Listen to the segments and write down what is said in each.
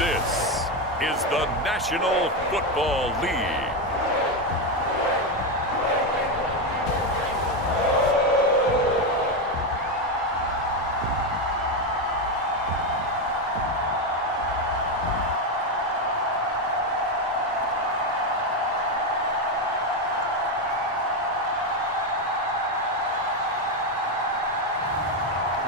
This is the National Football League.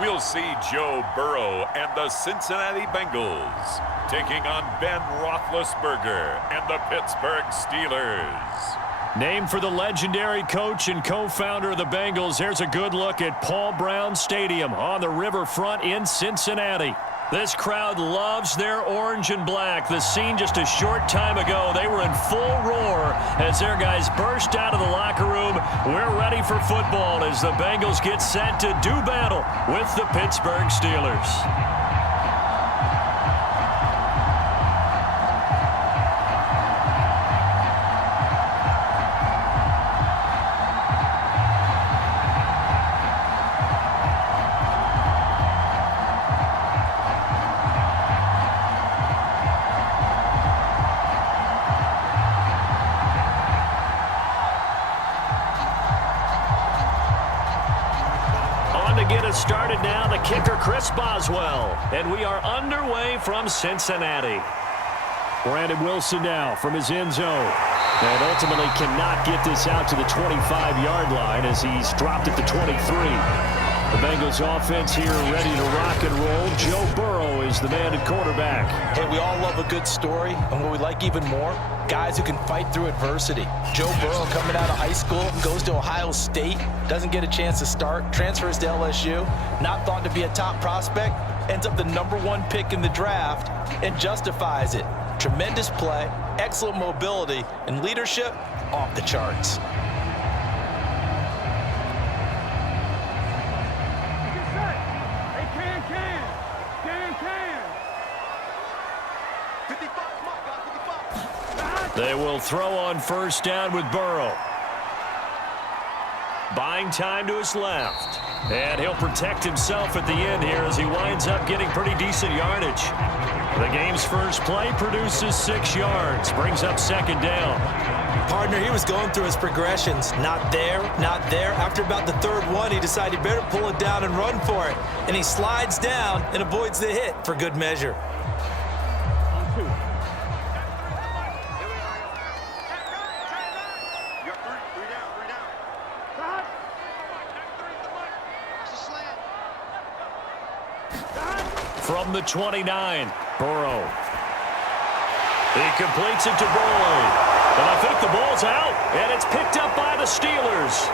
We'll see Joe Burrow and the Cincinnati Bengals taking on Ben Roethlisberger and the Pittsburgh Steelers. Named for the legendary coach and co-founder of the Bengals, here's a good look at Paul Brown Stadium on the riverfront in Cincinnati. This crowd loves their orange and black. The scene just a short time ago, they were in full roar as their guys burst out of the locker room. We're ready for football as the Bengals get set to do battle with the Pittsburgh Steelers. Get us started now, the kicker Chris Boswell, and we are underway from Cincinnati. Brandon Wilson now from his end zone, and ultimately cannot get this out to the 25-yard line as he's dropped at the 23. The Bengals offense here ready to rock and roll. Joe Burrow is the man at quarterback. Hey, we all love a good story, and what we like even more, guys who can fight through adversity. Joe Burrow coming out of high school, goes to Ohio State, doesn't get a chance to start, transfers to LSU, not thought to be a top prospect, ends up the #1 pick in the draft, and justifies it. Tremendous play, excellent mobility, and leadership off the charts. They will throw on first down with Burrow. Buying time to his left. And he'll protect himself at the end here as he winds up getting pretty decent yardage. The game's first play produces 6 yards. Brings up second down. Partner, he was going through his progressions. Not there, not there. After about the third one, he decided he better pull it down and run for it. And he slides down and avoids the hit for good measure. From the 29, Burrow. He completes it to Boyd. And I think the ball's out, and it's picked up by the Steelers.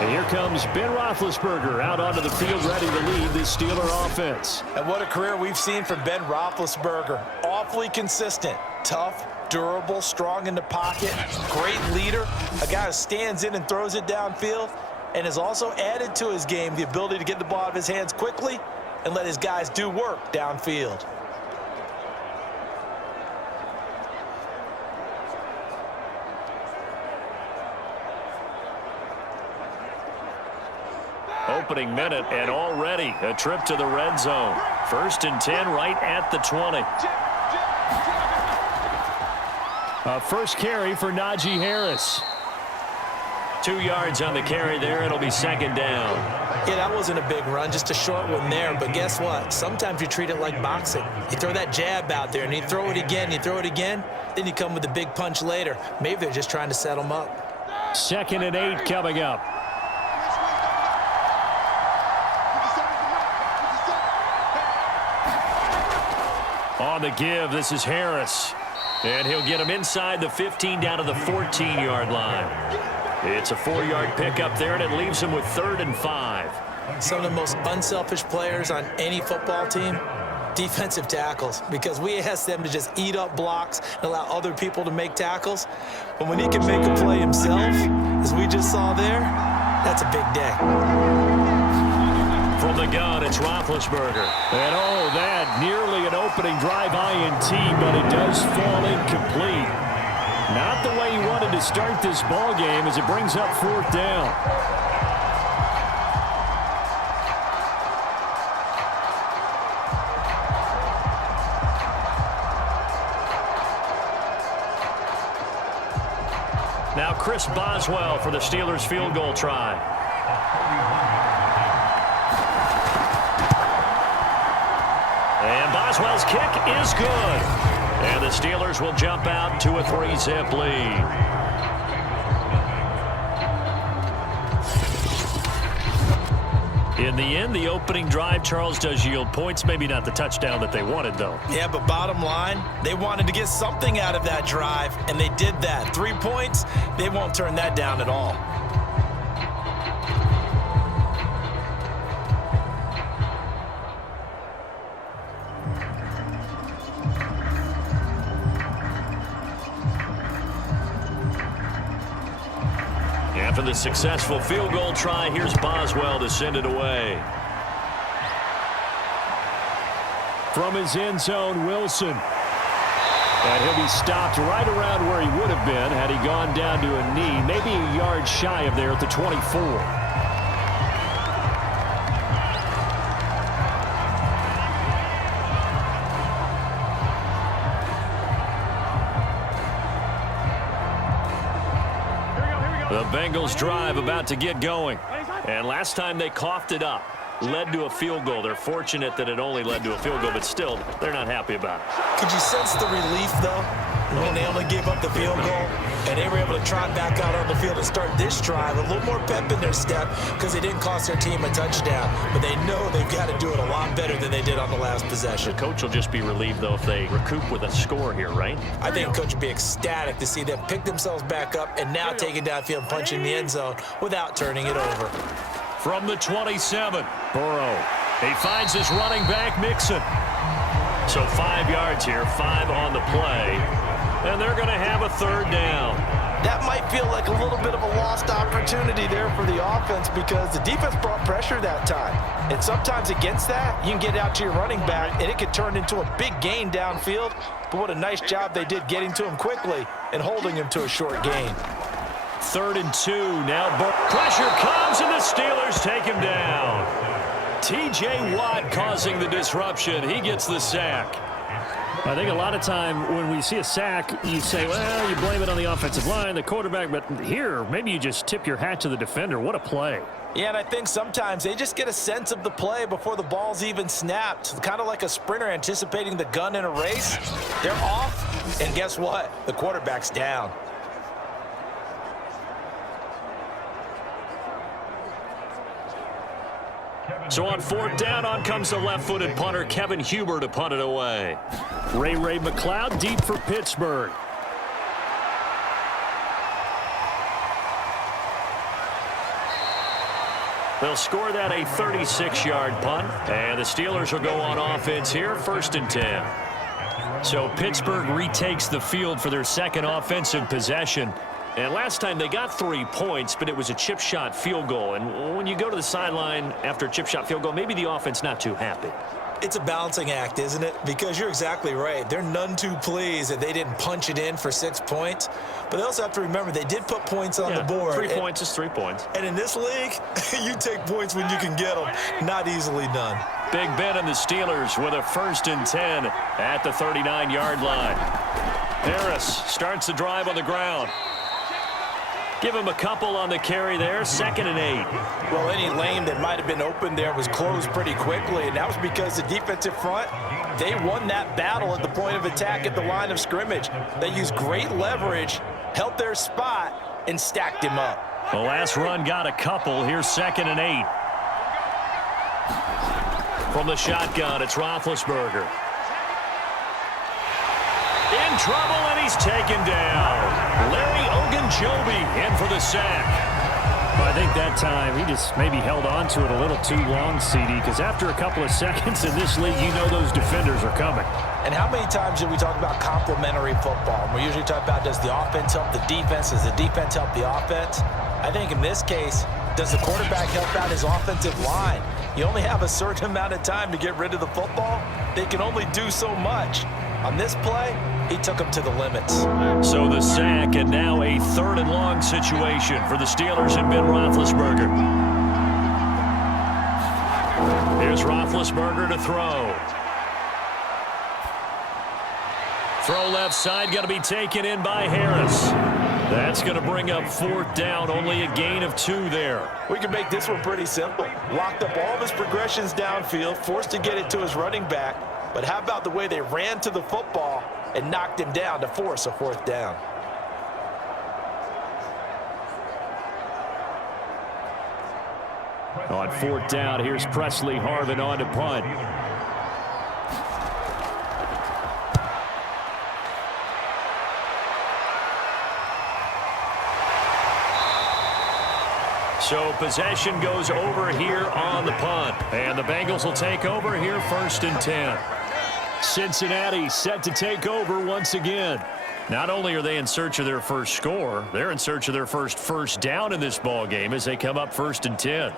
And here comes Ben Roethlisberger out onto the field ready to lead this Steeler offense. And what a career we've seen from Ben Roethlisberger. Awfully consistent, tough, durable, strong in the pocket, great leader, a guy who stands in and throws it downfield, and has also added to his game the ability to get the ball out of his hands quickly and let his guys do work downfield. Opening minute, and already a trip to the red zone. 1st and 10 right at the 20. First carry for Najee Harris. 2 yards on the carry there. It'll be second down. Yeah, that wasn't a big run, just a short one there. But guess what? Sometimes you treat it like boxing. You throw that jab out there, and you throw it again, you throw it again, then you come with a big punch later. Maybe they're just trying to set them up. 2nd and 8 coming up. On the give, this is Harris. And he'll get him inside the 15 down to the 14-yard line. It's a 4-yard pickup there, and it leaves him with 3rd and 5. Some of the most unselfish players on any football team, defensive tackles, because we ask them to just eat up blocks and allow other people to make tackles. But when he can make a play himself, as we just saw there, that's a big day. From the gun, it's Roethlisberger. And oh, that nearly an opening drive INT, but it does fall incomplete. Not the way he wanted to start this ball game as it brings up 4th down. Now Chris Boswell for the Steelers field goal try. And Boswell's kick is good. And the Steelers will jump out to a 3-zip lead. In the end, the opening drive, Charles, does yield points. Maybe not the touchdown that they wanted, though. Yeah, but bottom line, they wanted to get something out of that drive, and they did that. 3 points, they won't turn that down at all. After the successful field goal try, here's Boswell to send it away. From his end zone, Wilson. And he'll be stopped right around where he would have been had he gone down to a knee, maybe a yard shy of there at the 24. The Bengals drive about to get going. And last time they coughed it up, led to a field goal. They're fortunate that it only led to a field goal, but still, they're not happy about it. Could you sense the relief, though, when they only gave up the field goal and they were able to trot back out on the field and start this drive? A little more pep in their step because they didn't cost their team a touchdown. But they know they've got to do it a lot better than they did on the last possession. The coach will just be relieved, though, if they recoup with a score here, right? I think the coach would be ecstatic to see them pick themselves back up and now take it downfield and punch in the end zone without turning it over. From the 27, Burrow. He finds his running back, Mixon. So 5 yards here, 5 on the play. And they're going to have a third down. That might feel like a little bit of a lost opportunity there for the offense because the defense brought pressure that time. And sometimes against that, you can get out to your running back, and it could turn into a big gain downfield. But what a nice job they did getting to him quickly and holding him to a short gain. 3rd and 2. Now pressure comes, and the Steelers take him down. T.J. Watt causing the disruption. He gets the sack. I think a lot of time when we see a sack, you say, well, you blame it on the offensive line, the quarterback. But here, maybe you just tip your hat to the defender. What a play. Yeah, and I think sometimes they just get a sense of the play before the ball's even snapped. Kind of like a sprinter anticipating the gun in a race. They're off, and guess what? The quarterback's down. So on 4th down, on comes the left-footed punter, Kevin Huber, to punt it away. Ray McLeod deep for Pittsburgh. They'll score that a 36-yard punt, and the Steelers will go on offense here, 1st and 10. So Pittsburgh retakes the field for their second offensive possession. And last time they got 3 points, but it was a chip shot field goal. And when you go to the sideline after a chip shot field goal, maybe the offense not too happy. It's a balancing act, isn't it? Because you're exactly right. They're none too pleased that they didn't punch it in for 6 points. But they also have to remember they did put points on the board. 3 points is 3 points. And in this league, you take points when you can get them. Not easily done. Big Ben and the Steelers with a 1st and 10 at the 39-yard line. Harris starts the drive on the ground. Give him a couple on the carry there, 2nd and 8. Well, any lane that might have been open there was closed pretty quickly, and that was because the defensive front, they won that battle at the point of attack at the line of scrimmage. They used great leverage, held their spot, and stacked him up. The last run got a couple. Here's 2nd and 8. From the shotgun, it's Roethlisberger. In trouble, and he's taken down. Larry Ogunjobi in for the sack. Well, I think that time he just maybe held on to it a little too long, CD, because after a couple of seconds in this league, you know those defenders are coming. And how many times do we talk about complementary football? We usually talk about, does the offense help the defense? Does the defense help the offense? I think in this case, does the quarterback help out his offensive line? You only have a certain amount of time to get rid of the football. They can only do so much. On this play, he took him to the limits. So the sack, and now a 3rd and long situation for the Steelers and Ben Roethlisberger. Here's Roethlisberger to throw. Throw left side, got to be taken in by Harris. That's going to bring up 4th down, only a gain of 2 there. We can make this one pretty simple. Locked up all of his progressions downfield, forced to get it to his running back. But how about the way they ran to the football and knocked him down to force a 4th down? On 4th down, here's Presley Harvin on to punt. So possession goes over here on the punt. And the Bengals will take over here 1st and 10. Cincinnati set to take over once again. Not only are they in search of their first score, they're in search of their first down in this ball game as they come up 1st and 10.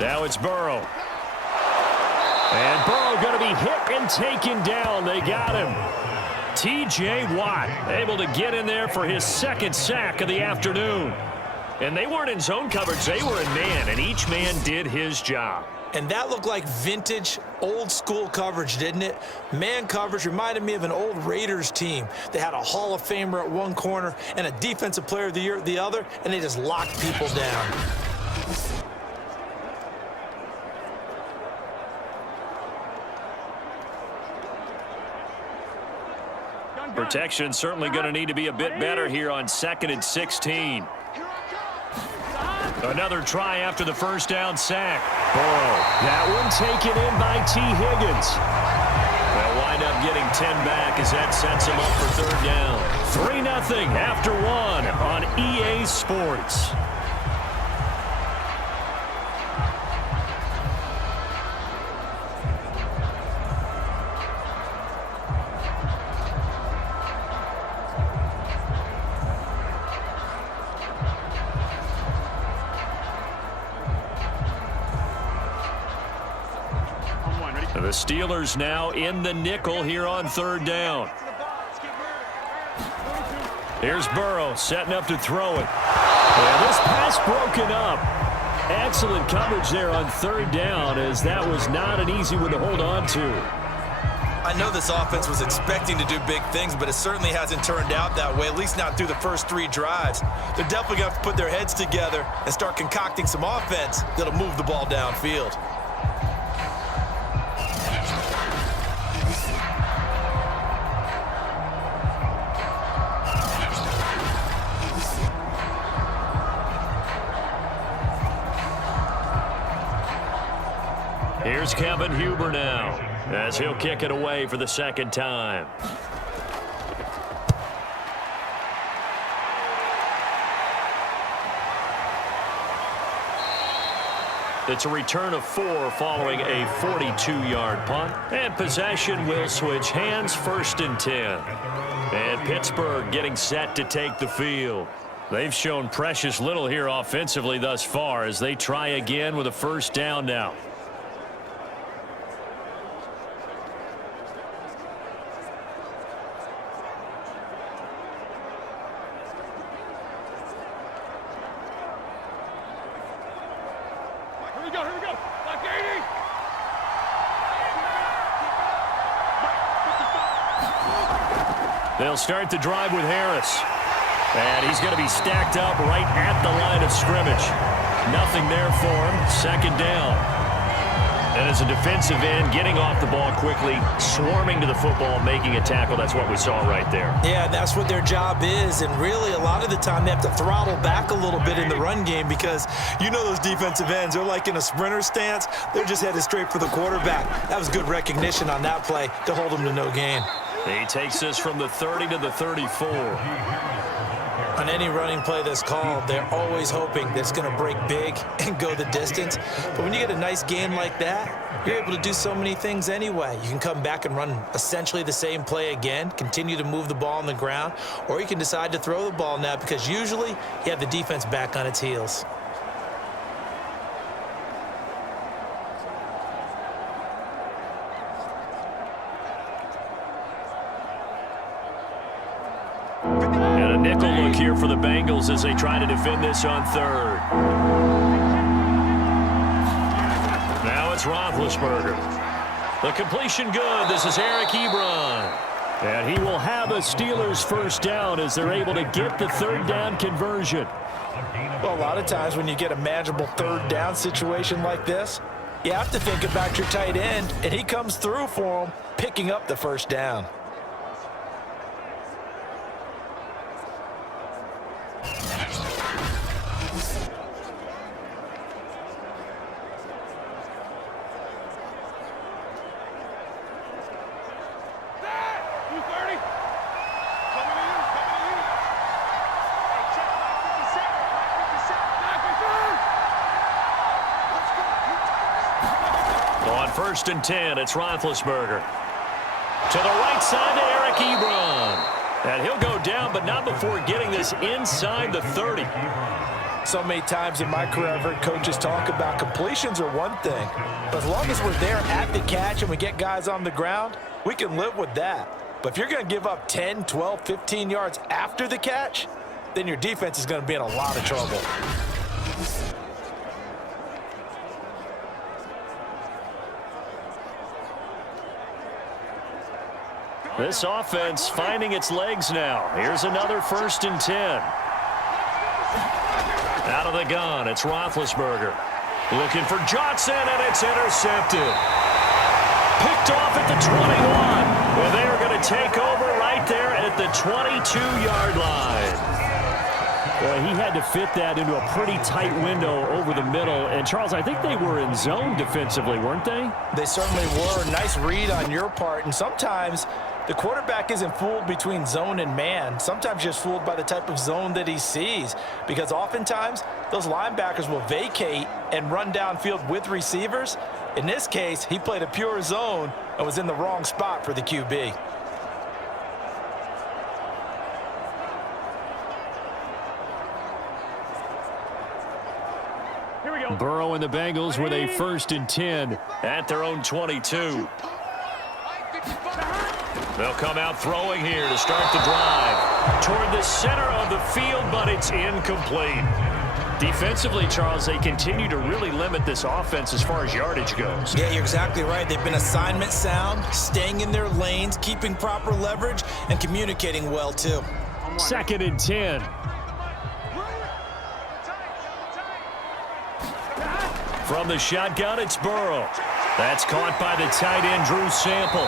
Now it's Burrow. And Burrow going to be hit and taken down. They got him. T.J. Watt able to get in there for his 2nd sack of the afternoon. And they weren't in zone coverage. They were in man, and each man did his job. And that looked like vintage, old-school coverage, didn't it? Man coverage reminded me of an old Raiders team. They had a Hall of Famer at one corner and a Defensive Player of the Year at the other, and they just locked people down. Protection certainly going to need to be a bit better here on 2nd and 16. Another try after the 1st down sack. Burrow. That one taken in by T. Higgins. They'll wind up getting 10 back as that sets them up for 3rd down. 3-0 after 1 on EA Sports. The Steelers now in the nickel here on 3rd down. Here's Burrow setting up to throw it. And this pass broken up. Excellent coverage there on 3rd down, as that was not an easy one to hold on to. I know this offense was expecting to do big things, but it certainly hasn't turned out that way, at least not through the first 3 drives. They're definitely going to have to put their heads together and start concocting some offense that'll move the ball downfield. Here's Kevin Huber now, as he'll kick it away for the 2nd time. It's a return of 4 following a 42-yard punt. And possession will switch hands, 1st and 10. And Pittsburgh getting set to take the field. They've shown precious little here offensively thus far as they try again with a 1st down now. They'll start the drive with Harris. And he's going to be stacked up right at the line of scrimmage. Nothing there for him. 2nd down. And as a defensive end, getting off the ball quickly, swarming to the football, making a tackle. That's what we saw right there. Yeah, that's what their job is. And really, a lot of the time, they have to throttle back a little bit in the run game because you know those defensive ends, they're like in a sprinter stance. They're just headed straight for the quarterback. That was good recognition on that play to hold them to no gain. He takes us from the 30 to the 34. On any running play that's called, they're always hoping that it's going to break big and go the distance. But when you get a nice gain like that, you're able to do so many things anyway. You can come back and run essentially the same play again, continue to move the ball on the ground, or you can decide to throw the ball now because usually you have the defense back on its heels. nickel look here for the Bengals as they try to defend this on third. Now it's Roethlisberger. The completion good. This is Eric Ebron. And he will have a Steelers first down as they're able to get the third down conversion. Well, a lot of times when you get a manageable third down situation like this, you have to think about your tight end, and he comes through for him, picking up the first down. First and 10, it's Roethlisberger. To the right side to Eric Ebron. And he'll go down, but not before getting this inside the 30. So many times in my career, I've heard coaches talk about completions are one thing. But as long as we're there at the catch and we get guys on the ground, we can live with that. But if you're going to give up 10, 12, 15 yards after the catch, then your defense is going to be in a lot of trouble. This offense finding its legs now. Here's another first and 10. Out of the gun, it's Roethlisberger. Looking for Johnson, and it's intercepted. Picked off at the 21. Well, they are going to take over right there at the 22-yard line. Well, he had to fit that into a pretty tight window over the middle. And, Charles, I think they were in zone defensively, weren't they? They certainly were. Nice read on your part. And sometimes the quarterback isn't fooled between zone and man. Sometimes just fooled by the type of zone that he sees. Because oftentimes, those linebackers will vacate and run downfield with receivers. In this case, he played a pure zone and was in the wrong spot for the QB. Burrow and the Bengals with a first and 10 at their own 22. They'll come out throwing here to start the drive. Toward the center of the field, but it's incomplete. Defensively, Charles, they continue to really limit this offense as far as yardage goes. Yeah, you're exactly right. They've been assignment sound, staying in their lanes, keeping proper leverage, and communicating well, too. Second and 10. From the shotgun, it's Burrow. That's caught by the tight end, Drew Sample.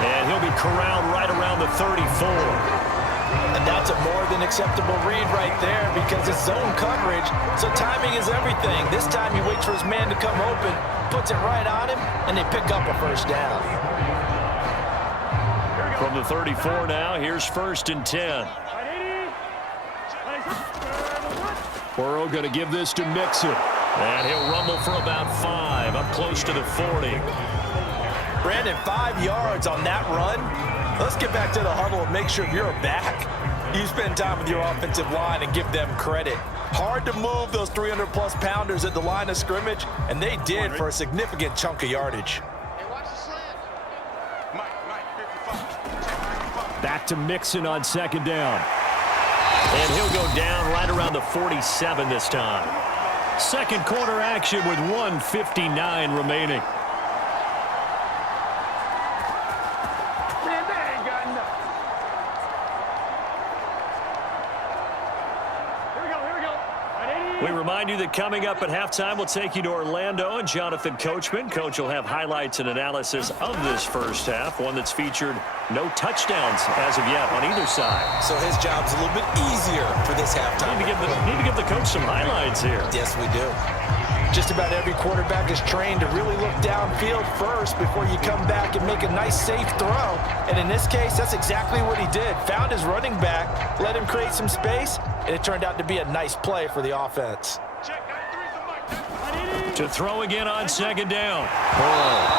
And he'll be corralled right around the 34. And that's a more than acceptable read right there because it's zone coverage, so timing is everything. This time he waits for his man to come open, puts it right on him, and they pick up a first down. From the 34 now, here's first and 10. Burrow going to give this to Mixon. And he'll rumble for about 5, up close to the 40. Brandon, 5 yards on that run. Let's get back to the huddle and make sure you're back. You spend time with your offensive line and give them credit. Hard to move those 300-plus pounders at the line of scrimmage, and they did for a significant chunk of yardage. Back to Mixon on second down. And he'll go down right around the 47 this time. Second quarter action with 1:59 remaining. We remind you that coming up at halftime, we'll take you to Orlando and Jonathan Coachman. Coach will have highlights and analysis of this first half, one that's featured no touchdowns as of yet on either side. So his job's a little bit easier for this halftime. Need to give the coach some highlights here. Yes, we do. Just about every quarterback is trained to really look downfield first before you come back and make a nice, safe throw. And in this case, that's exactly what he did. Found his running back, let him create some space, and it turned out to be a nice play for the offense. To throw again on second down.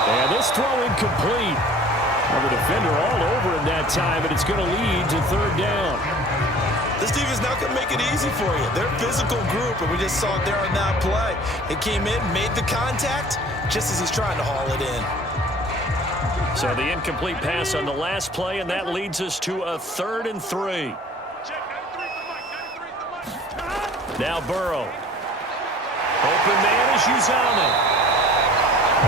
And this throw incomplete. Well, the defender all over him that time, but it's going to lead to third down. This defense not going to make it easy for you. They're a physical group, and we just saw it there on that play. It came in, made the contact, just as he's trying to haul it in. So the incomplete pass on the last play, and that leads us to a 3rd and 3. Now Burrow. Open man is Uzomah.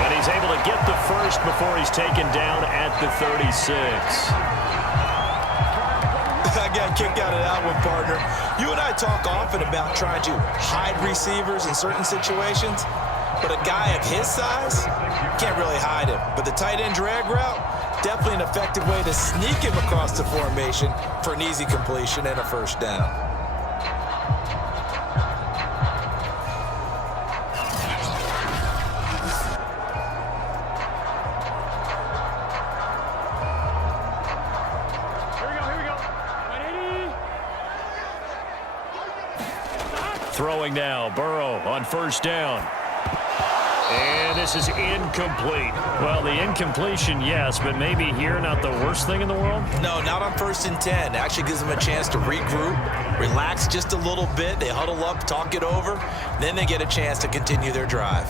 And he's able to get the first before he's taken down at the 36. I got kicked out of that one, partner. You and I talk often about trying to hide receivers in certain situations, but a guy of his size can't really hide him. But the tight end drag route, definitely an effective way to sneak him across the formation for an easy completion and a first down. Throwing now, Burrow on first down. And this is incomplete. Well, the incompletion, yes, but maybe here not the worst thing in the world? No, not on 1st and 10. Actually gives them a chance to regroup, relax just a little bit. They huddle up, talk it over. Then they get a chance to continue their drive.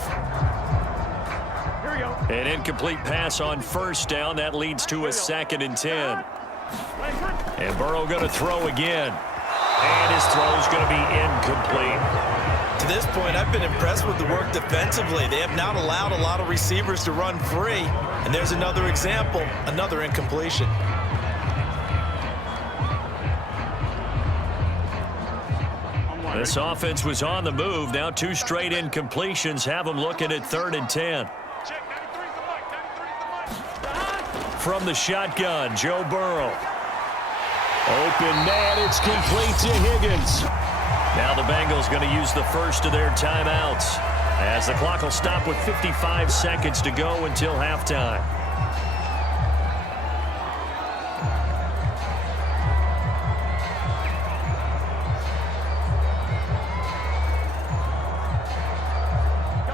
An incomplete pass on first down. That leads to a 2nd and 10. And Burrow going to throw again. And his throw is going to be incomplete. To this point, I've been impressed with the work defensively. They have not allowed a lot of receivers to run free. And there's another example, another incompletion. This offense was on the move. Now 2 straight incompletions have them looking at 3rd and 10. From the shotgun, Joe Burrow. Open man, it's complete to Higgins. Now the Bengals going to use the first of their timeouts as the clock will stop with 55 seconds to go until halftime.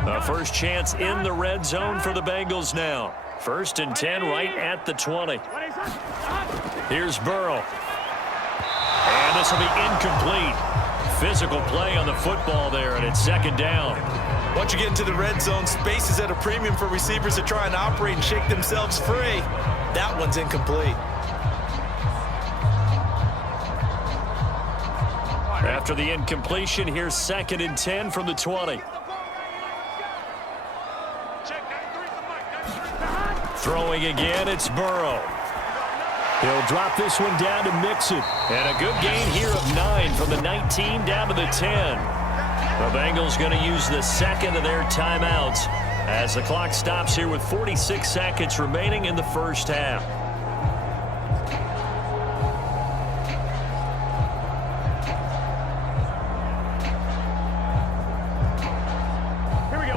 A first chance in the red zone for the Bengals now. 1st and 10 right at the 20. Here's Burrow. And this will be incomplete. Physical play on the football there, and it's 2nd down. Once you get into the red zone, space is at a premium for receivers to try and operate and shake themselves free. That one's incomplete. After the incompletion, here's 2nd and 10 from the 20. Throwing again, it's Burrow. He'll drop this one down to mix it. And a good gain here of 9 from the 19 down to the 10. The Bengals going to use the 2nd of their timeouts as the clock stops here with 46 seconds remaining in the first half.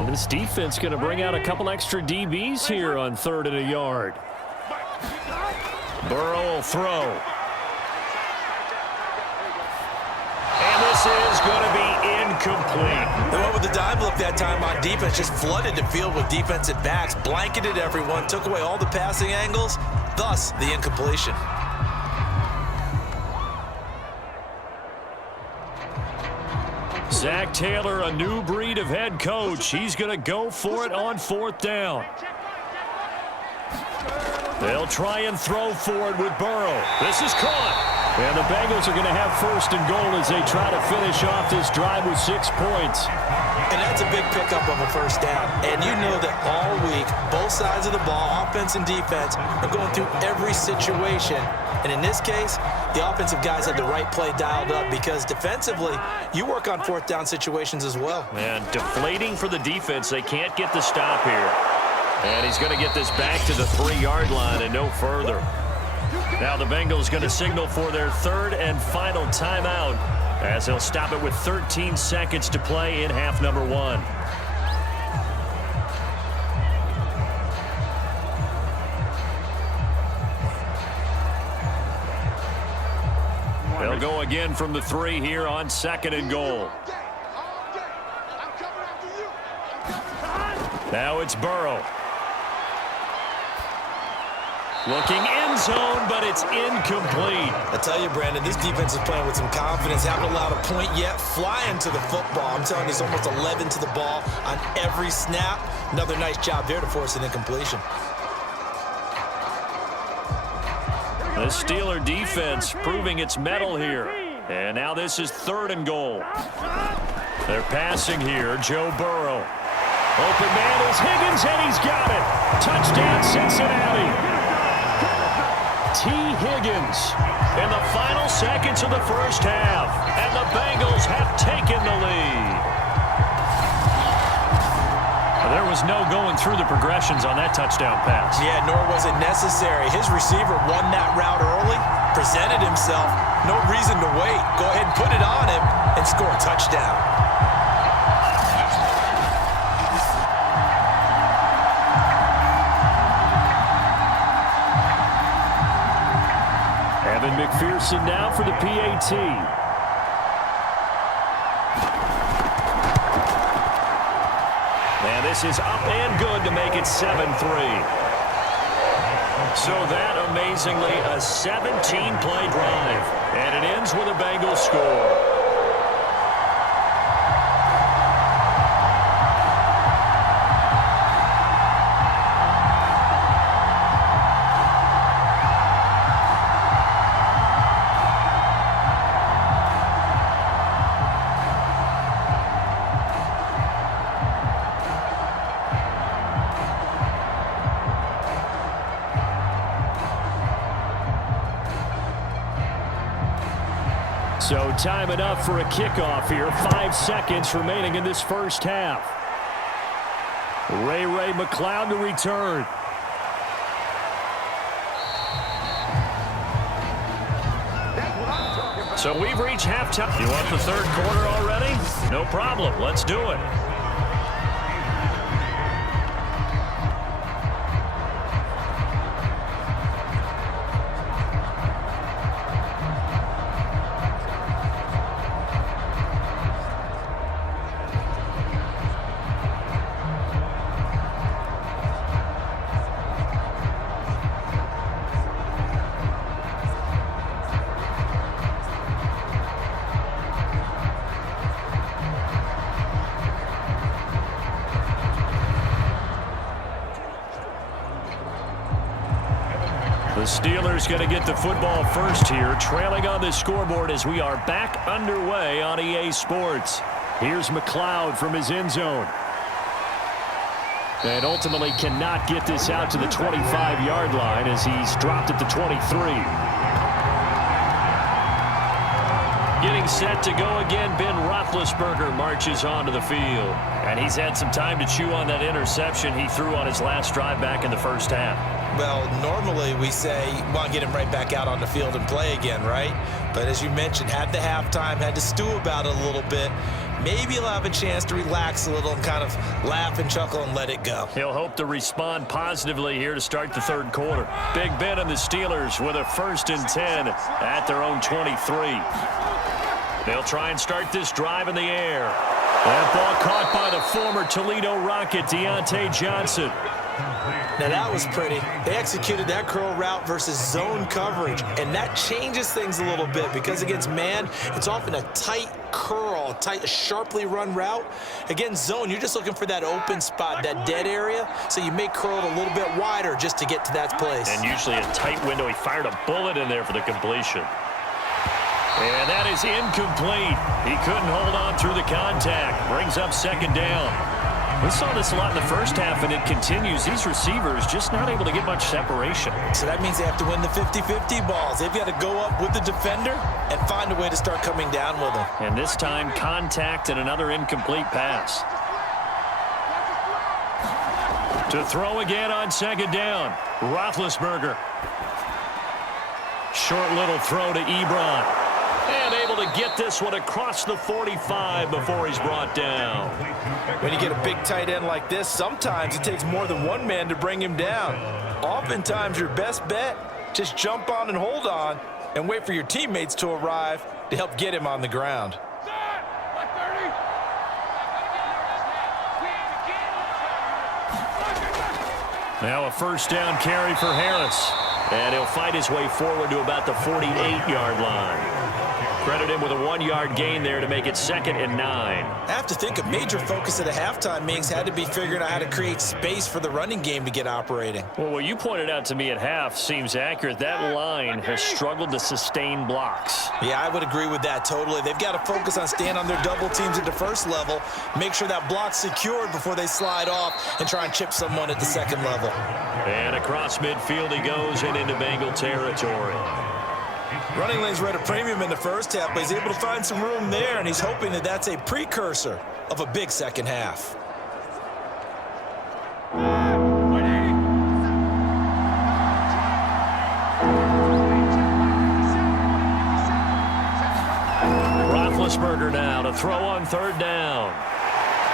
This defense going to bring out a couple extra DBs here on 3rd and a yard. Burrow will throw. And this is going to be incomplete. They went with the dive look that time on defense, just flooded the field with defensive backs, blanketed everyone, took away all the passing angles, thus the incompletion. Zach Taylor, a new breed of head coach. He's going to go for it on 4th down. They'll try and throw for it with Burrow. This is caught. And the Bengals are going to have 1st and goal as they try to finish off this drive with 6 points. And that's a big pickup of a first down. And you know that all week, both sides of the ball, offense and defense, are going through every situation. And in this case, the offensive guys had the right play dialed up because defensively, you work on 4th down situations as well. And deflating for the defense. They can't get the stop here. And he's going to get this back to the 3-yard line and no further. Now the Bengals going to signal for their 3rd and final timeout as they'll stop it with 13 seconds to play in half number 1. They'll go again from the 3 here on 2nd and goal. Now it's Burrow. Looking end zone, but it's incomplete. I tell you, Brandon, this defense is playing with some confidence. Haven't allowed a point yet. Flying to the football. I'm telling you, it's almost 11 to the ball on every snap. Another nice job there to force an incompletion. The Steeler defense proving its mettle here. And now this is 3rd and goal. They're passing here. Joe Burrow. Open man is Higgins, and he's got it. Touchdown, Cincinnati. T. Higgins in the final seconds of the first half. And the Bengals have taken the lead. There was no going through the progressions on that touchdown pass. Yeah, nor was it necessary. His receiver won that route early, presented himself. No reason to wait. Go ahead and put it on him and score a touchdown. Evan McPherson now for the PAT. And this is up and good to make it 7-3. So that, amazingly, a 17-play drive. And it ends with a Bengals score. So time enough for a kickoff here. 5 seconds remaining in this first half. Ray McCloud to return. So we've reached halftime. You want the 3rd quarter already? No problem. Let's do it. The Steelers going to get the football first here, trailing on the scoreboard as we are back underway on EA Sports. Here's McCloud from his end zone. And ultimately cannot get this out to the 25-yard line as he's dropped at the 23. Getting set to go again, Ben Roethlisberger marches onto the field. And he's had some time to chew on that interception he threw on his last drive back in the first half. Well, normally we say, well, get him right back out on the field and play again, right? But as you mentioned, had the halftime, had to stew about it a little bit. Maybe he'll have a chance to relax a little and kind of laugh and chuckle and let it go. He'll hope to respond positively here to start the 3rd quarter. Big Ben and the Steelers with a 1st and 10 at their own 23. They'll try and start this drive in the air. That ball caught by the former Toledo Rocket, Deontay Johnson. Now that was pretty. They executed that curl route versus zone coverage, and that changes things a little bit because against man, it's often a tight curl, tight, sharply run route. Against zone, you're just looking for that open spot, that dead area, so you may curl it a little bit wider just to get to that place. And usually a tight window. He fired a bullet in there for the completion. And that is incomplete. He couldn't hold on through the contact. Brings up 2nd down. We saw this a lot in the first half, and it continues. These receivers just not able to get much separation. So that means they have to win the 50-50 balls. They've got to go up with the defender and find a way to start coming down with them. And this time, contact and another incomplete pass. To throw again on 2nd down. Roethlisberger. Short little throw to Ebron. And able to get this one across the 45 before he's brought down. When you get a big tight end like this, sometimes it takes more than one man to bring him down. Oftentimes, your best bet, just jump on and hold on and wait for your teammates to arrive to help get him on the ground. Now a 1st down carry for Harris. And he'll fight his way forward to about the 48-yard line. Credit him with a 1-yard gain there to make it 2nd and 9. I have to think a major focus at the halftime meetings had to be figuring out how to create space for the running game to get operating. Well, what you pointed out to me at half seems accurate. That line has struggled to sustain blocks. Yeah, I would agree with that totally. They've got to focus on staying on their double teams at the first level, make sure that block's secured before they slide off and try and chip someone at the second level. And across midfield he goes and into Bengal territory. Running lanes were at a premium in the first half, but he's able to find some room there, and he's hoping that that's a precursor of a big second half. Roethlisberger now to throw on 3rd down.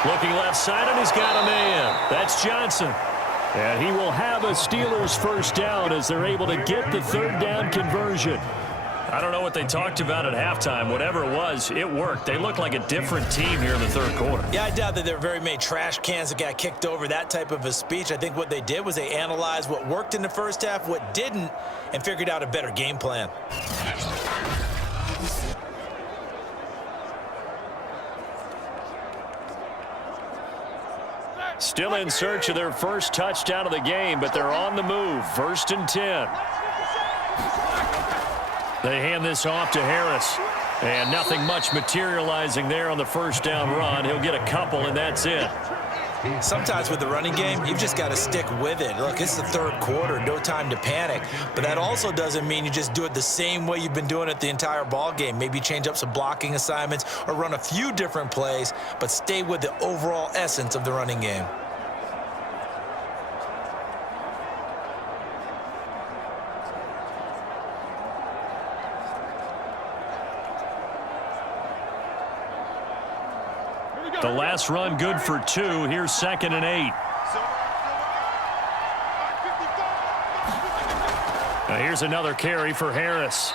Looking left side, and he's got a man. That's Johnson. And he will have a Steelers 1st down as they're able to get the 3rd down conversion. I don't know what they talked about at halftime. Whatever it was, it worked. They looked like a different team here in the 3rd quarter. Yeah, I doubt that there were very many trash cans that got kicked over, that type of a speech. I think what they did was they analyzed what worked in the first half, what didn't, and figured out a better game plan. Still in search of their first touchdown of the game, but they're on the move. 1st and 10. They hand this off to Harris. And nothing much materializing there on the 1st down run. He'll get a couple, and that's it. Sometimes with the running game, you've just got to stick with it. Look, it's the 3rd quarter, no time to panic. But that also doesn't mean you just do it the same way you've been doing it the entire ball game. Maybe change up some blocking assignments or run a few different plays, but stay with the overall essence of the running game. The last run good for 2. Here's 2nd and 8. Now here's another carry for Harris.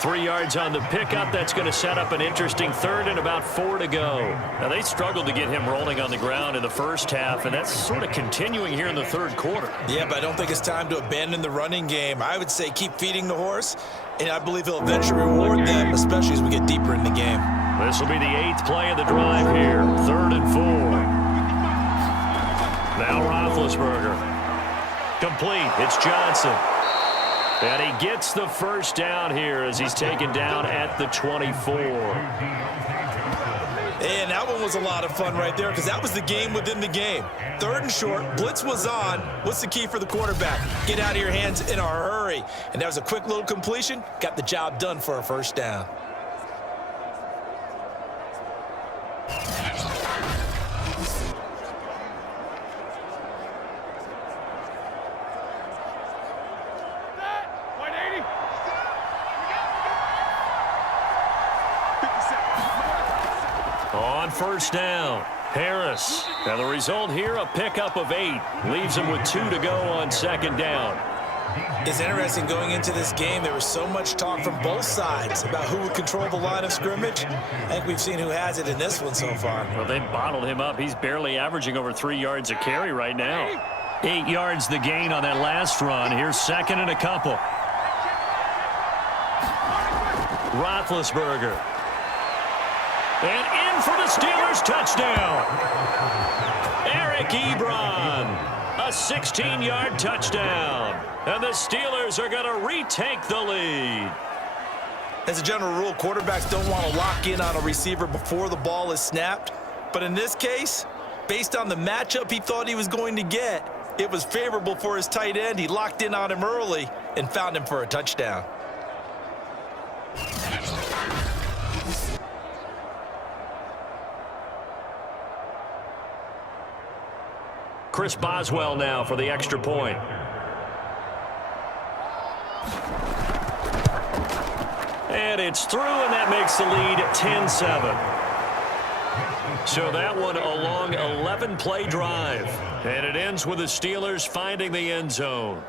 3 yards on the pickup. That's going to set up an interesting 3rd and about 4 to go. Now they struggled to get him rolling on the ground in the first half, and that's sort of continuing here in the 3rd quarter. Yeah, but I don't think it's time to abandon the running game. I would say keep feeding the horse, and I believe he'll eventually reward them, especially as we get deeper in the game. This will be the 8th play of the drive here. 3rd and 4. Now Roethlisberger. Complete. It's Johnson. And he gets the 1st down here as he's taken down at the 24. And that one was a lot of fun right there because that was the game within the game. 3rd and short, blitz was on. What's the key for the quarterback? Get out of your hands in a hurry. And that was a quick little completion. Got the job done for a 1st down. On 1st down, Harris. Now the result here, a pickup of 8. Leaves him with 2 to go on 2nd down. It's interesting going into this game. There was so much talk from both sides about who would control the line of scrimmage. I think we've seen who has it in this one so far. Well, they bottled him up. He's barely averaging over 3 yards a carry right now. 8 yards the gain on that last run. Here's 2nd and a couple. Roethlisberger. And in for the Steelers touchdown. Eric Ebron. A 16-yard touchdown. And the Steelers are going to retake the lead. As a general rule, quarterbacks don't want to lock in on a receiver before the ball is snapped. But in this case, based on the matchup he thought he was going to get, it was favorable for his tight end. He locked in on him early and found him for a touchdown. Chris Boswell now for the extra point. And it's through, and that makes the lead 10-7. So that one a long 11-play drive. And it ends with the Steelers finding the end zone.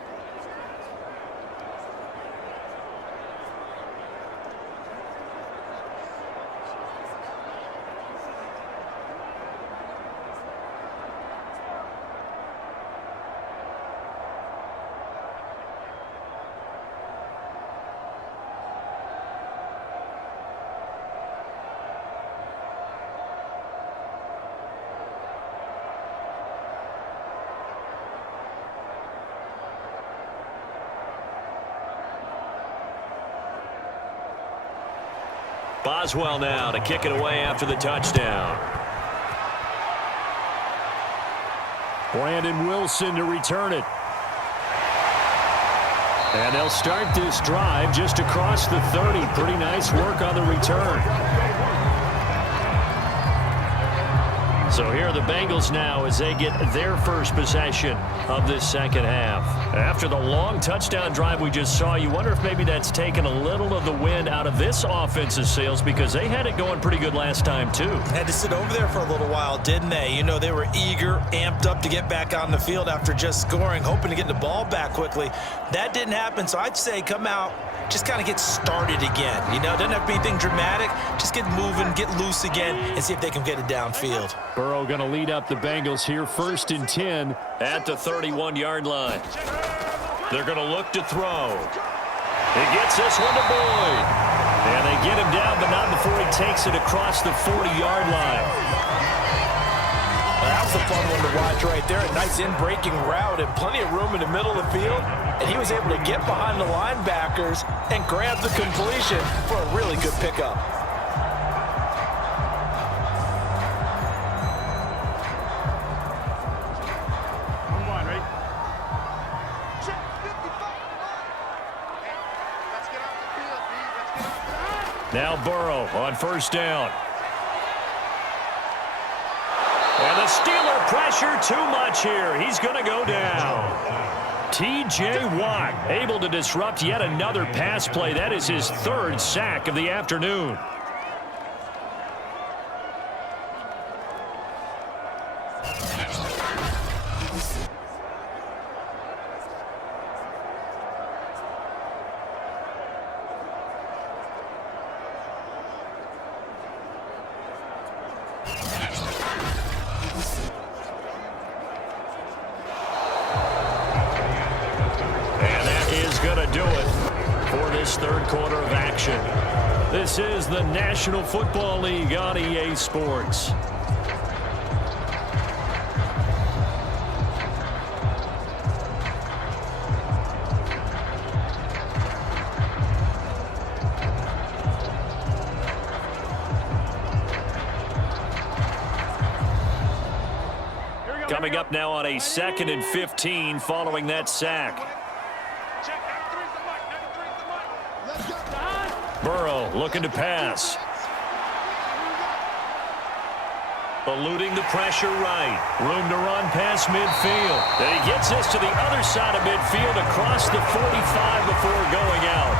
Boswell now to kick it away after the touchdown. Brandon Wilson to return it. And they'll start this drive just across the 30. Pretty nice work on the return. So here are the Bengals now as they get their first possession of this second half. After the long touchdown drive we just saw, you wonder if maybe that's taken a little of the wind out of this offense's sails because they had it going pretty good last time too. Had to sit over there for a little while, didn't they? You know, they were eager, amped up to get back on the field after just scoring, hoping to get the ball back quickly. That didn't happen, so I'd say come out, just kind of get started again. You know, doesn't have to be anything dramatic. Just get moving, get loose again, and see if they can get it downfield. Burrow going to lead up the Bengals here, 1st and 10 at the 31-yard line. They're going to look to throw. He gets this one to Boyd. And they get him down, but not before he takes it across the 40-yard line. That was a fun one to watch right there. A nice in-breaking route and plenty of room in the middle of the field. And he was able to get behind the linebackers and grab the completion for a really good pickup. Now Burrow on 1st down. And the Steeler pressure too much here. He's going to go down. T.J. Watt able to disrupt yet another pass play. That is his 3rd sack of the afternoon. Third quarter of action. This is the National Football League on EA Sports. Coming up now on a 2nd and 15 following that sack. Burrow looking to pass. Eluding the pressure right. Room to run past midfield. And he gets this to the other side of midfield across the 45 before going out.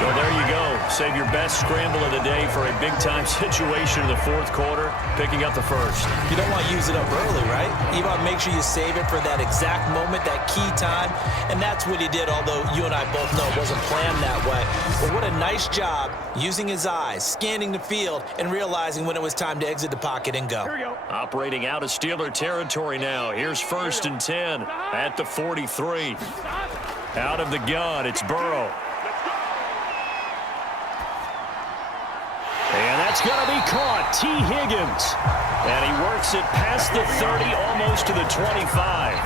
Well, there you go. Save your best scramble of the day for a big-time situation in the 4th quarter, picking up the 1st. You don't want to use it up early, right? You want to make sure you save it for that exact moment, that key time, and that's what he did, although you and I both know it wasn't planned that way. But what a nice job using his eyes, scanning the field, and realizing when it was time to exit the pocket and go. Here we go. Operating out of Steeler territory now. Here's 1st and 10 at the 43. Out of the gun, it's Burrow. And that's going to be caught. T. Higgins. And he works it past the 30, almost to the 25.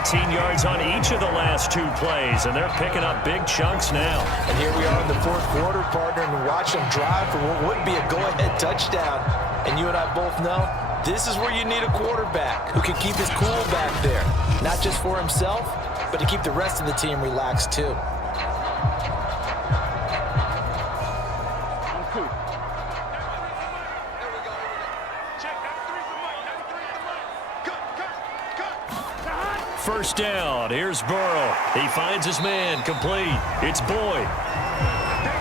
18 yards on each of the last 2 plays, and they're picking up big chunks now. And here we are in the 4th quarter, partner, and watch them drive for what would be a go-ahead touchdown. And you and I both know this is where you need a quarterback who can keep his cool back there. Not just for himself, but to keep the rest of the team relaxed too. First down. Here's Burrow. He finds his man. Complete. It's Boyd.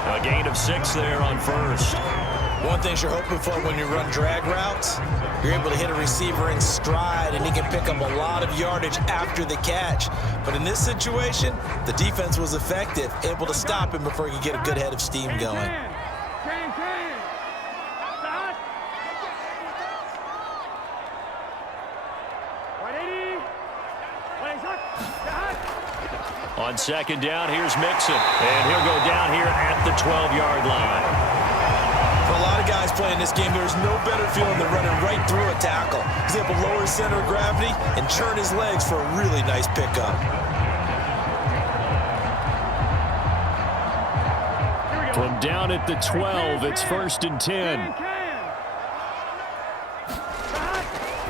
A gain of 6 there on 1st. One thing you're hoping for when you run drag routes, you're able to hit a receiver in stride, and he can pick up a lot of yardage after the catch. But in this situation, the defense was effective, able to stop him before he could get a good head of steam going. On 2nd down, here's Mixon. And he'll go down here at the 12-yard line. For a lot of guys playing this game, there's no better feeling than running right through a tackle. He's able to lower his center of gravity and churn his legs for a really nice pickup. Here we From down at the 12, it's 1st and 10.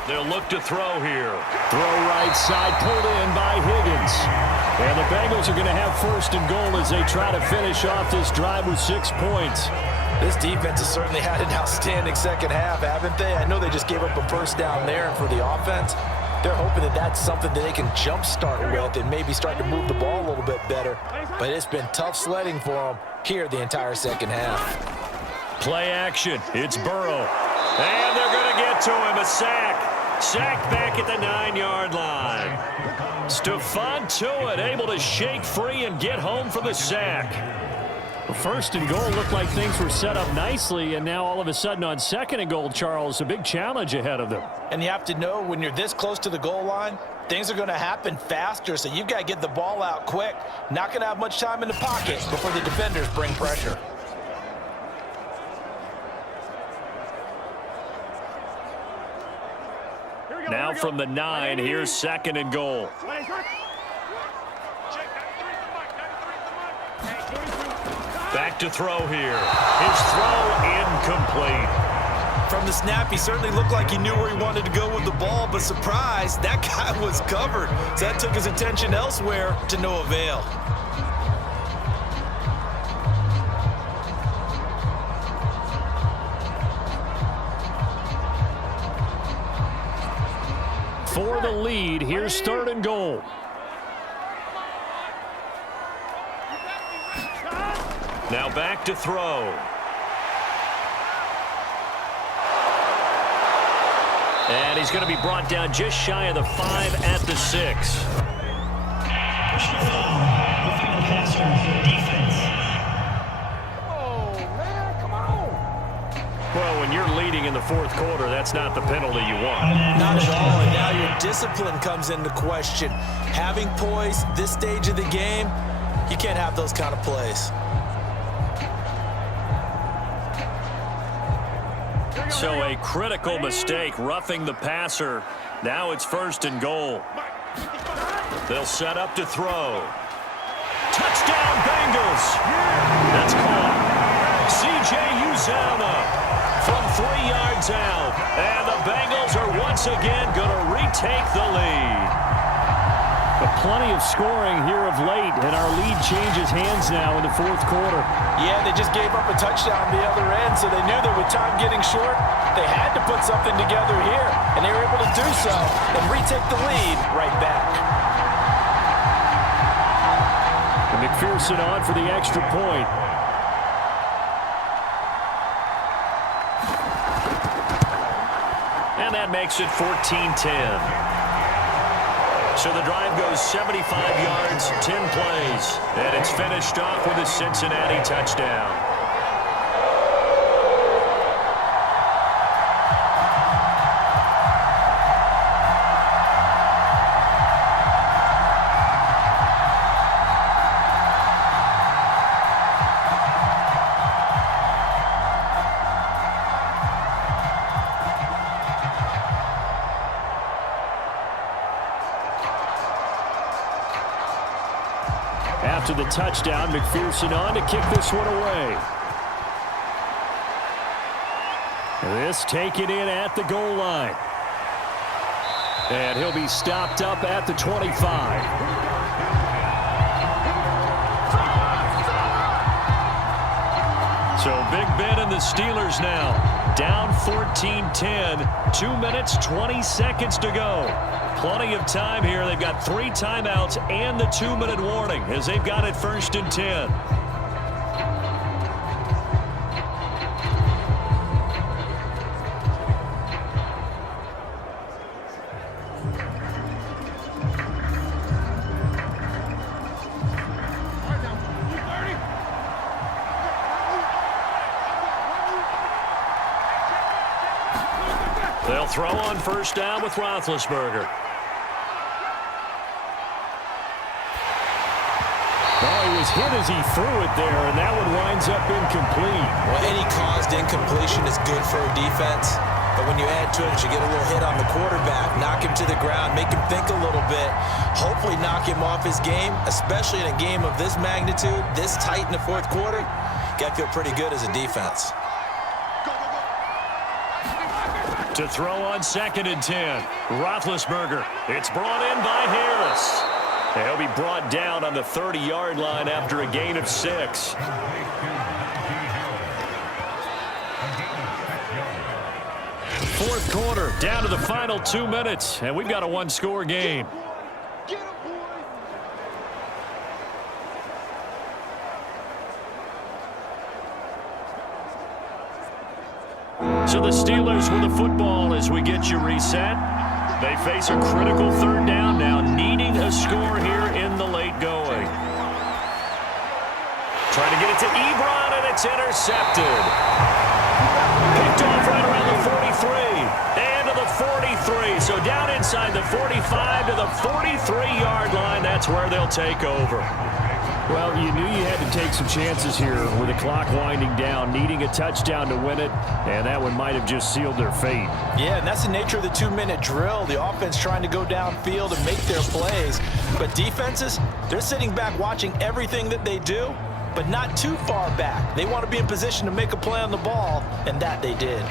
They'll look to throw here. Throw right side, pulled in by Higgins. And the Bengals are going to have 1st and goal as they try to finish off this drive with 6 points. This defense has certainly had an outstanding second half, haven't they? I know they just gave up a first down there, and for the offense, they're hoping that that's something that they can jumpstart with and maybe start to move the ball a little bit better. But it's been tough sledding for them here the entire second half. Play action. It's Burrow. And they're going to get to him. A sack. Sacked back at the 9-yard line. Stephon Tuitt able to shake free and get home for the sack. Well, 1st and goal looked like things were set up nicely, and now all of a sudden on 2nd and goal, Charles, a big challenge ahead of them. And you have to know when you're this close to the goal line, things are going to happen faster, so you've got to get the ball out quick. Not going to have much time in the pocket before the defenders bring pressure. Now from the 9, here's 2nd and goal. Back to throw here. His throw incomplete. From the snap, he certainly looked like he knew where he wanted to go with the ball, but surprise, that guy was covered. So that took his attention elsewhere to no avail. For the lead, here's 3rd and goal. Now back to throw. And he's going to be brought down just shy of the 5 at the 6. Well, when you're leading in the 4th quarter, that's not the penalty you want. Not at all, and now your discipline comes into question. Having poise this stage of the game, you can't have those kind of plays. So a critical mistake, roughing the passer. Now it's 1st and goal. They'll set up to throw. Touchdown, Bengals! That's caught. C.J. Uzomah from 3 yards out. And the Bengals are once again going to retake the lead. But plenty of scoring here of late, and our lead changes hands now in the 4th quarter. Yeah, they just gave up a touchdown the other end, so they knew that with time getting short, they had to put something together here, and they were able to do so and retake the lead right back. And McPherson on for the extra point. And that makes it 14-10. So the drive goes 75 yards, 10 plays, and it's finished off with a Cincinnati touchdown. After the touchdown, McPherson on to kick this one away. This taken in at the goal line. And he'll be stopped up at the 25. So Big Ben and the Steelers now down 14-10. 2 minutes, 20 seconds to go. Plenty of time here. They've got 3 timeouts and the 2-minute warning as they've got it 1st and 10. They'll throw on 1st down with Roethlisberger. Oh, he was hit as he threw it there, and that one winds up incomplete. Well, any caused incompletion is good for a defense. But when you add to it, you get a little hit on the quarterback, knock him to the ground, make him think a little bit, hopefully knock him off his game, especially in a game of this magnitude, this tight in the 4th quarter. Got to feel pretty good as a defense. To throw on 2nd and 10. Roethlisberger. It's brought in by Harris. He'll be brought down on the 30-yard line after a gain of 6. Fourth quarter, down to the final 2 minutes, and we've got a one-score game. So the Steelers with the football as we get you reset. They face a critical 3rd down now, needing a score here in the late going. Trying to get it to Ebron, and it's intercepted. Picked off right around the 43. And to the 43. So down inside the 45 to the 43-yard line. That's where they'll take over. Well, you knew you had to take some chances here with the clock winding down, needing a touchdown to win it, and that one might have just sealed their fate. Yeah, and that's the nature of the 2-minute drill. The offense trying to go downfield and make their plays. But defenses, they're sitting back watching everything that they do, but not too far back. They want to be in position to make a play on the ball, and that they did.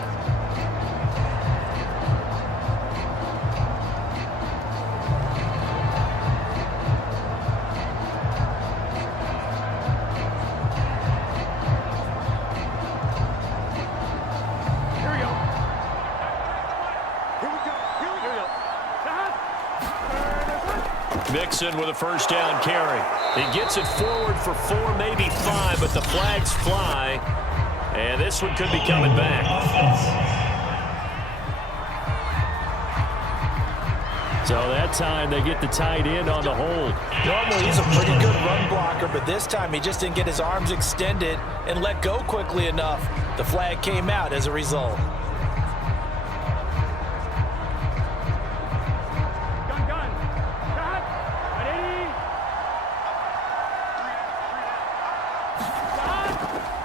Mixon with a first down carry. He gets it forward for 4, maybe 5, but the flags fly. And this one could be coming back. So that time they get the tight end on the hold. Normally he's a pretty good run blocker, but this time he just didn't get his arms extended and let go quickly enough. The flag came out as a result.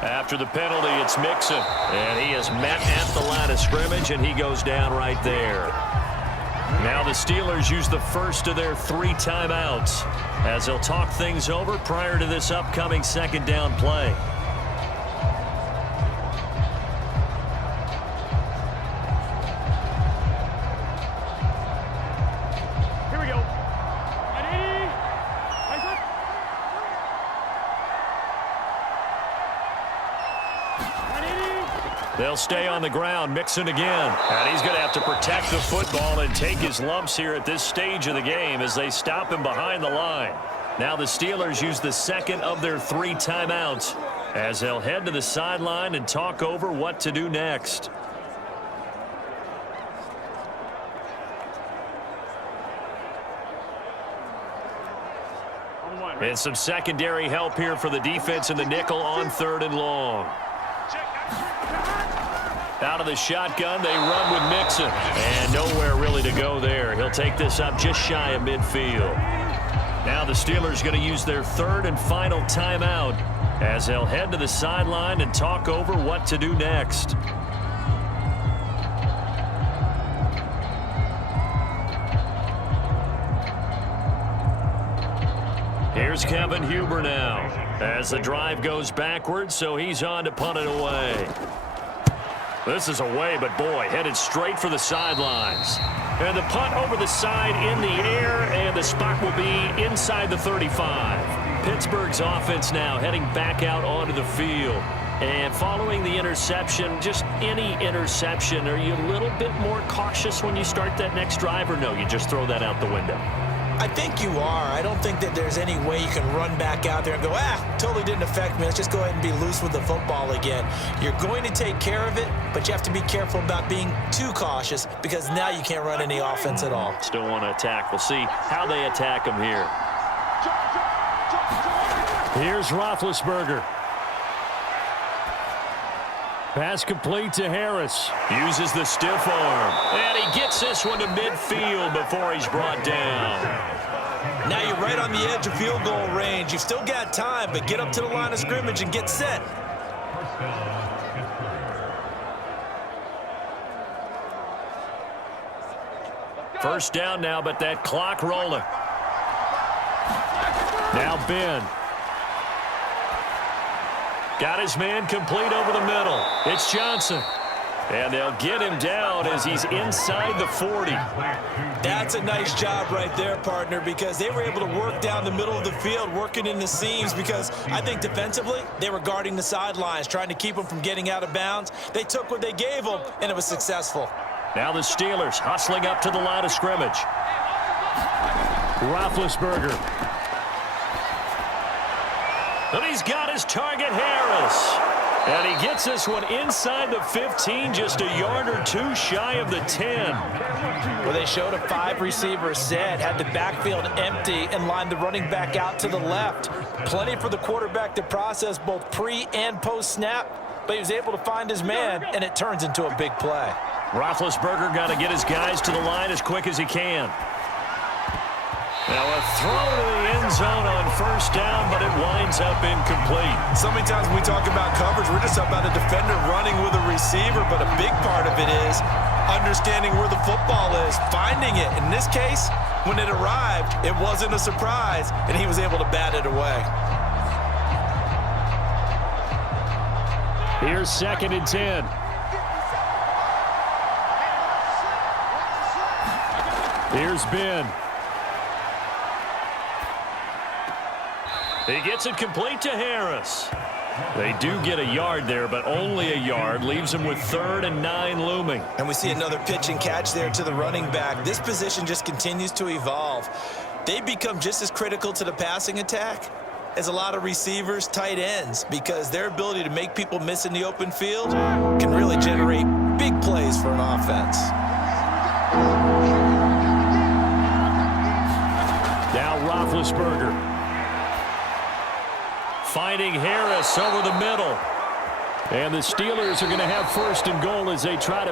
After the penalty, it's Mixon. And he is met at the line of scrimmage, and he goes down right there. Now the Steelers use the first of their 3 timeouts as they'll talk things over prior to this upcoming 2nd down play. They'll stay on the ground. Mixon again. And he's going to have to protect the football and take his lumps here at this stage of the game as they stop him behind the line. Now the Steelers use the 2nd of their 3 timeouts as they'll head to the sideline and talk over what to do next. And some secondary help here for the defense in the nickel on 3rd and long. Out of the shotgun, they run with Mixon. And nowhere really to go there. He'll take this up just shy of midfield. Now the Steelers going to use their 3rd and final timeout as they'll head to the sideline and talk over what to do next. Here's Kevin Huber now as the drive goes backwards, so he's on to punt it away. This is away, but boy, headed straight for the sidelines. And the punt over the side in the air, and the spot will be inside the 35. Pittsburgh's offense now heading back out onto the field. And following the interception, just any interception, are you a little bit more cautious when you start that next drive, or no, you just throw that out the window? I think you are. I don't think that there's any way you can run back out there and go, totally didn't affect me. Let's just go ahead and be loose with the football again. You're going to take care of it, but you have to be careful about being too cautious because now you can't run any offense at all. Still want to attack. We'll see how they attack him here. Here's Roethlisberger. Pass complete to Harris. Uses the stiff arm. And he gets this one to midfield before he's brought down. Now you're right on the edge of field goal range. You've still got time, but get up to the line of scrimmage and get set. First down now, but that clock rolling. Now Ben. Got his man complete over the middle. It's Johnson. And they'll get him down as he's inside the 40. That's a nice job right there, partner, because they were able to work down the middle of the field, working in the seams, because I think defensively they were guarding the sidelines, trying to keep them from getting out of bounds. They took what they gave them, and it was successful. Now the Steelers hustling up to the line of scrimmage. Roethlisberger. And he's got his target, Harris. And he gets this one inside the 15, just a yard or two shy of the 10. Well, they showed a 5-receiver set, had the backfield empty, and lined the running back out to the left. Plenty for the quarterback to process both pre- and post-snap, but he was able to find his man, and it turns into a big play. Roethlisberger got to get his guys to the line as quick as he can. Now a throw to the end zone on first down, but it winds up incomplete. So many times when we talk about coverage, we're just talking about a defender running with a receiver, but a big part of it is understanding where the football is, finding it. In this case, when it arrived, it wasn't a surprise, and he was able to bat it away. Here's 2nd and 10. Here's Ben. He gets it complete to Harris. They do get a yard there, but only a yard. Leaves him with 3rd and 9 looming. And we see another pitch and catch there to the running back. This position just continues to evolve. They become just as critical to the passing attack as a lot of receivers, tight ends, because their ability to make people miss in the open field can really generate big plays for an offense. Now Roethlisberger. Finding Harris over the middle. And the Steelers are going to have 1st and goal as they try to